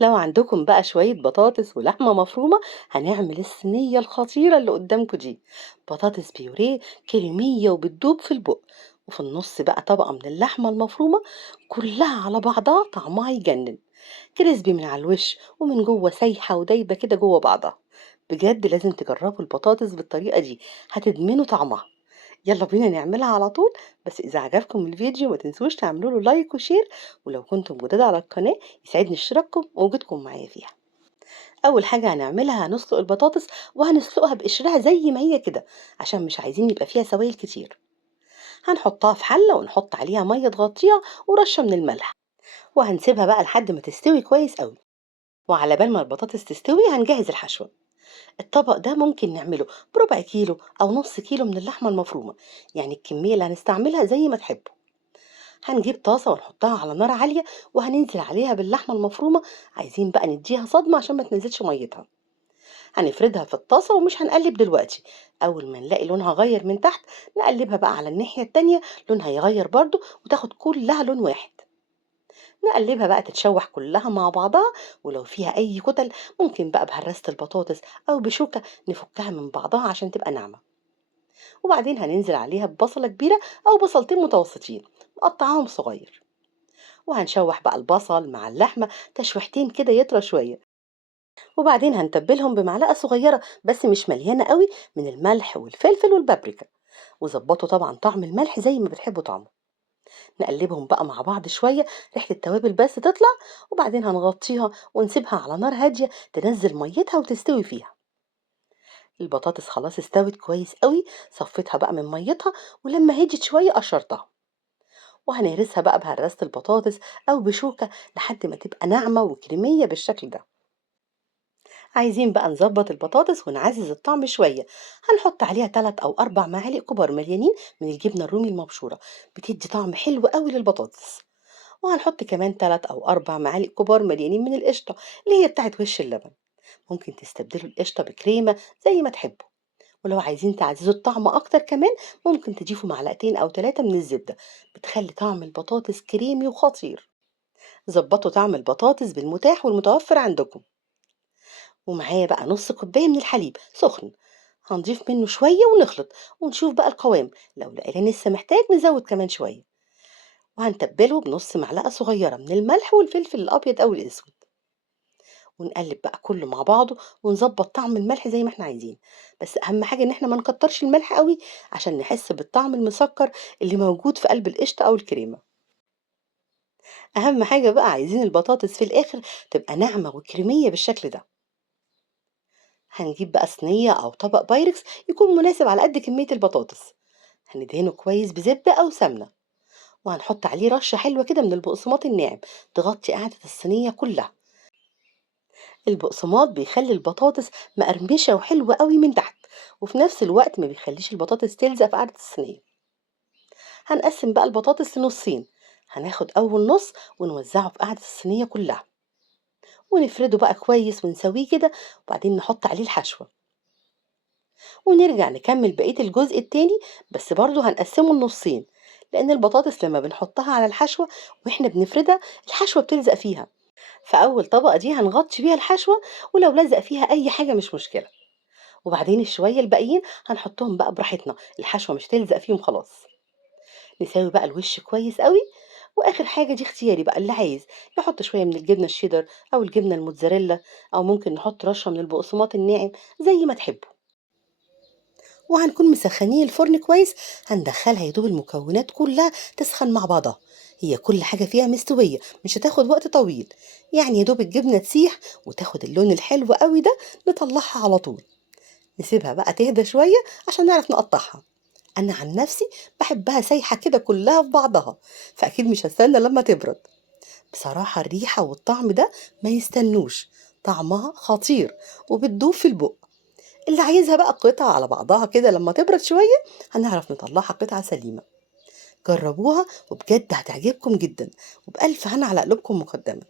لو عندكم بقى شوية بطاطس ولحمة مفرومة، هنعمل الصينية الخطيرة اللي قدامكم دي. بطاطس بيوريه كريمية وبتدوب في البق، وفي النص بقى طبقة من اللحمة المفرومة، كلها على بعضها طعمها يجنن. كريسبي من على الوش ومن جوه سايحة ودايبة كده جوه بعضها. بجد لازم تجربوا البطاطس بالطريقة دي، هتدمنوا طعمها. يلا بينا نعملها على طول. بس إذا عجبكم الفيديو ما تنسوش تعملوا له لايك وشير، ولو كنتم جداد على القناة يسعدني اشتراككم ووجودكم معايا فيها. أول حاجة هنعملها هنسلق البطاطس، وهنسلقها بقشرها زي ما هي كده، عشان مش عايزين يبقى فيها سوائل كتير. هنحطها في حلة ونحط عليها مية تغطيها ورشة من الملح، وهنسيبها بقى لحد ما تستوي كويس قوي. وعلى بال ما البطاطس تستوي هنجهز الحشوة. الطبق ده ممكن نعمله بربع كيلو أو نص كيلو من اللحمة المفرومة، يعني الكمية اللي هنستعملها زي ما تحبوا. هنجيب طاسة ونحطها على نار عالية، وهننزل عليها باللحمة المفرومة. عايزين بقى نديها صدمة عشان ما تنزلش ميتها. هنفردها في الطاسة ومش هنقلب دلوقتي. أول ما نلاقي لونها غير من تحت، نقلبها بقى على الناحية التانية، لونها يغير برضو وتاخد كلها لون واحد. نقلبها بقى تتشوح كلها مع بعضها. ولو فيها أي كتل، ممكن بقى بهرسة البطاطس أو بشوكة نفكها من بعضها عشان تبقى ناعمة. وبعدين هننزل عليها ببصلة كبيرة أو بصلتين متوسطين مقطعاهم صغير. وهنشوح بقى البصل مع اللحمة تشويحتين كده يطرى شوية. وبعدين هنتبلهم بمعلقة صغيرة بس مش مليانة قوي، من الملح والفلفل والبابريكا. وظبطوا طبعا طعم الملح زي ما بتحبوا طعمه. نقلبهم بقى مع بعض شوية، ريحة التوابل بس تطلع. وبعدين هنغطيها ونسيبها على نار هادية تنزل ميتها وتستوي فيها. البطاطس خلاص استوت كويس قوي. صفيتها بقى من ميتها، ولما هديت شوية قشرتها. وهنهرسها بقى بهراسة البطاطس أو بشوكة لحد ما تبقى ناعمة وكريمية بالشكل ده. عايزين بقى نظبط البطاطس ونعزز الطعم شوية. هنحط عليها 3 أو 4 معالق كبار مليانين من الجبنة الرومي المبشورة، بتدي طعم حلو قوي للبطاطس. وهنحط كمان 3 أو 4 معالق كبار مليانين من القشطة، اللي هي بتاعت وش اللبن. ممكن تستبدلوا القشطة بكريمة زي ما تحبوا. ولو عايزين تعززوا الطعم أكتر كمان، ممكن تضيفوا معلقتين أو 3 من الزبدة، بتخلي طعم البطاطس كريمي وخطير. ظبطوا طعم البطاطس بالمتاح والمتوفر عندكم. ومعاه بقى نص كوباية من الحليب سخن، هنضيف منه شوية ونخلط. ونشوف بقى القوام، لو لقينا لسه محتاج نزود كمان شوية. وهنتبله بنص معلقة صغيرة من الملح والفلفل الأبيض أو الأسود. ونقلب بقى كله مع بعضه، ونظبط طعم الملح زي ما احنا عايزين. بس أهم حاجة إن احنا ما نكترش الملح قوي، عشان نحس بالطعم المسكر اللي موجود في قلب القشطة أو الكريمة. أهم حاجة بقى عايزين البطاطس في الآخر تبقى ناعمة وكريمية بالشكل ده. هنجيب بقى صينية أو طبق بايركس يكون مناسب على قد كمية البطاطس. هندهنه كويس بزبدة أو سمنة، وهنحط عليه رشة حلوة كده من البقسماط الناعم تغطي قاعدة الصينية كلها. البقسماط بيخلي البطاطس مقرمشة وحلوة قوي من تحت، وفي نفس الوقت ما بيخليش البطاطس تلزق في قاعدة الصينية. هنقسم بقى البطاطس لنصين. هناخد أول نص ونوزعه في قاعدة الصينية كلها، ونفرده بقى كويس ونسويه كده. وبعدين نحط عليه الحشوة، ونرجع نكمل بقية الجزء التاني. بس برضه هنقسمه لنصين، لأن البطاطس لما بنحطها على الحشوة واحنا بنفردها، الحشوة بتلزق فيها. فأول طبقة دي هنغطي بيها الحشوة، ولو لزق فيها أي حاجة مش مشكلة. وبعدين الشوية الباقيين هنحطهم بقى براحتنا، الحشوة مش تلزق فيهم خلاص. نساوي بقى الوش كويس قوي. واخر حاجة دي اختياري بقى، اللي عايز يحط شوية من الجبنة الشيدر او الجبنة الموتزاريلا، او ممكن نحط رشة من البقسماط الناعم زي ما تحبوا. وهنكون مسخنين الفرن كويس. هندخلها يدوب المكونات كلها تسخن مع بعضها. هي كل حاجة فيها مستوية، مش هتاخد وقت طويل. يعني يدوب الجبنة تسيح وتاخد اللون الحلو قوي ده، نطلعها على طول. نسيبها بقى تهدى شوية عشان نعرف نقطعها. أنا عن نفسي بحبها سايحة كده كلها في بعضها، فأكيد مش هستنى لما تبرد. بصراحة الريحة والطعم ده ما يستنوش، طعمها خطير وبتدوب في البق. اللي عايزها بقى قطعة على بعضها كده لما تبرد شوية، هنعرف نطلعها قطعة سليمة. جربوها وبجد هتعجبكم جدا، وبألف هنا على قلوبكم مقدما.